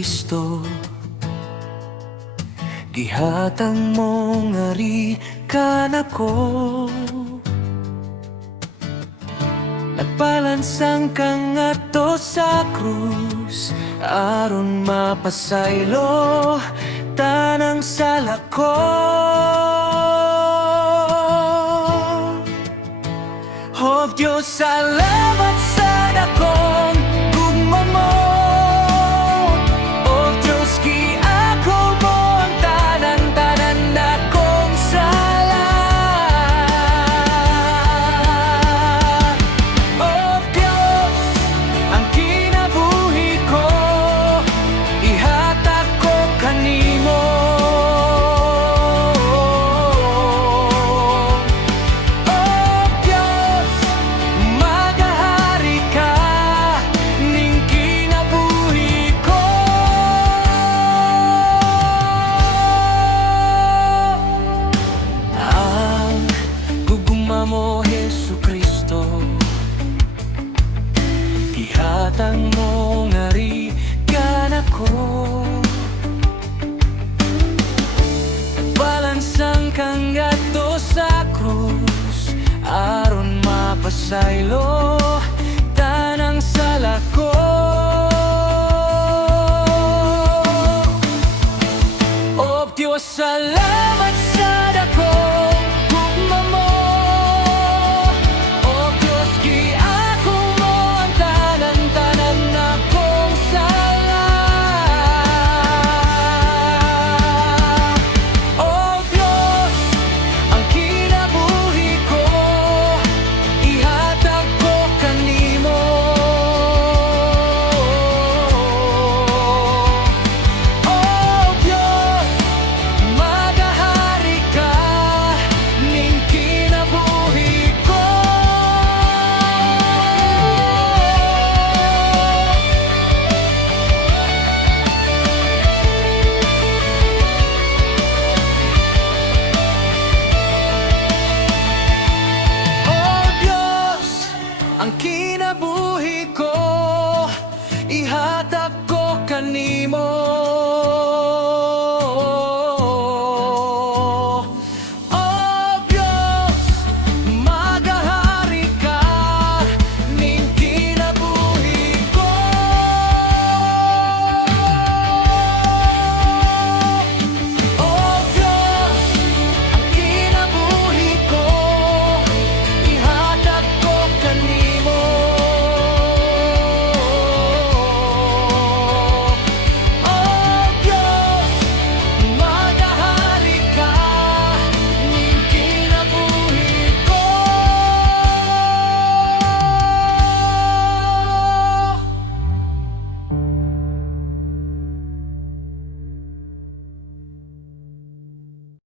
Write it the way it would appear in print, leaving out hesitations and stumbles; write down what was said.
Kristo, gihatang mong ari kanako. Nagpalansang kang ato sa krus, aron mapasaylo tanang sala ko. Oh Diyos, salamat sa dakong gugma mo. Oh Diyos, giako mo ang tanan-tanan dakong sala. Oh Diyos, ang kinabuhi ko, ihatag ko kanimo. Mo Hesu Kristo, ihatang mo ngari kanako. Balansang kang ato sa krus, aron mapasaylo tanang sala ko. Oh Diyos, salamat sa